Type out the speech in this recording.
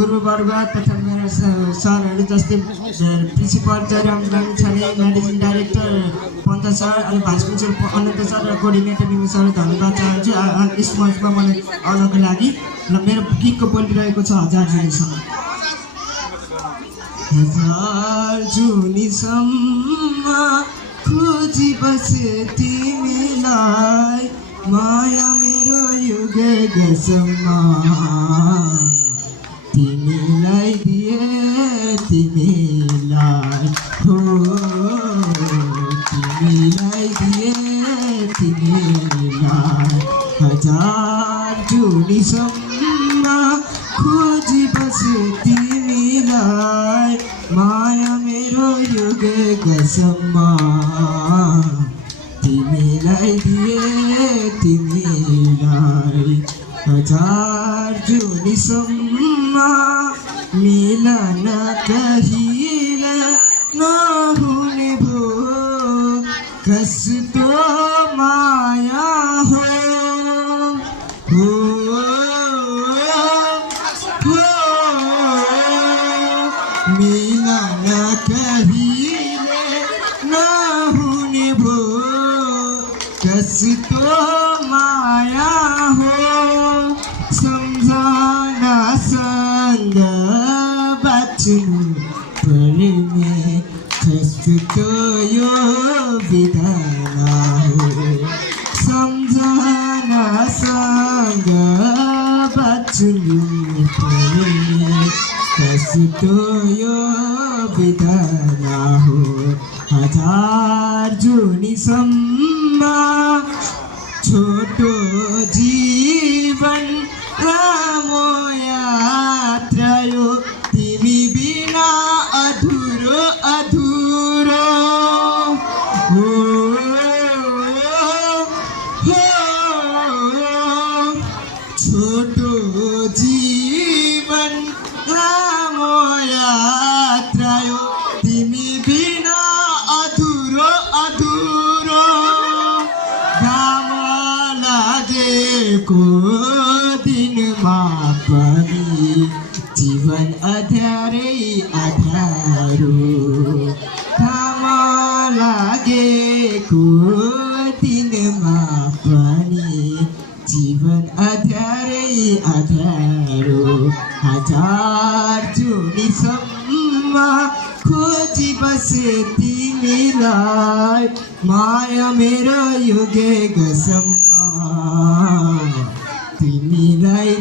गुरुवर्ग तथा मेरा सरहरू जस्तै प्रिन्सिपल जयराम छाने, म्यानेजिङ डाइरेक्टर पन्त सर अनि भाइस प्रिन्सिपल अनन्त सर र कोअर्डिनेटर निमु सर धन्यवाद चाहन्छु यस मञ्चमा मलाई आउनको लागि। र मेरो गीतको बोलिरहेको छ हजार जुनीसम्म। हजार जुनीसम्म खोजी बसे तिमीलाई, माया मेरो युग गसम्म तिमीलाई दिए तिमीलाई हो, तिमीलाई दिए तिमीलाई। हजार जुनीसम्म खोजी बसे तिमीलाई, माया मेरो युग गसम्म तिमीलाई दिए तिमीलाई। हजार जुनीसम्म मिलन कहिले नहुने भो, कस्तो माया हो मिलन कहिले नहुने भो, कस्तो माया हो। सम्झनासँग बाँच्नु पर्ने कस्तो यो विधान हो, सम्झनासँग बाँच्नु पर्ने कस्तो यो विधान हो। हजार जुनीसम्म छोटो जीवन लामो यात्रा यो, तिमी बिना अधुरो अधुरो हो, छोटो जीवन लामो यात्रा यो, तिमी बिना अधुरो अधुरो। घाम लागेको दिनमा पनि जीवन अध्यारै अध्यारो, घाम लागेको दिनमा पनि जीवन अध्यारै अध्यारो। हजार जुनीसम्म खोजी बसे तिमीलाई, माया मेरो युगे गसम्म तिमीलाई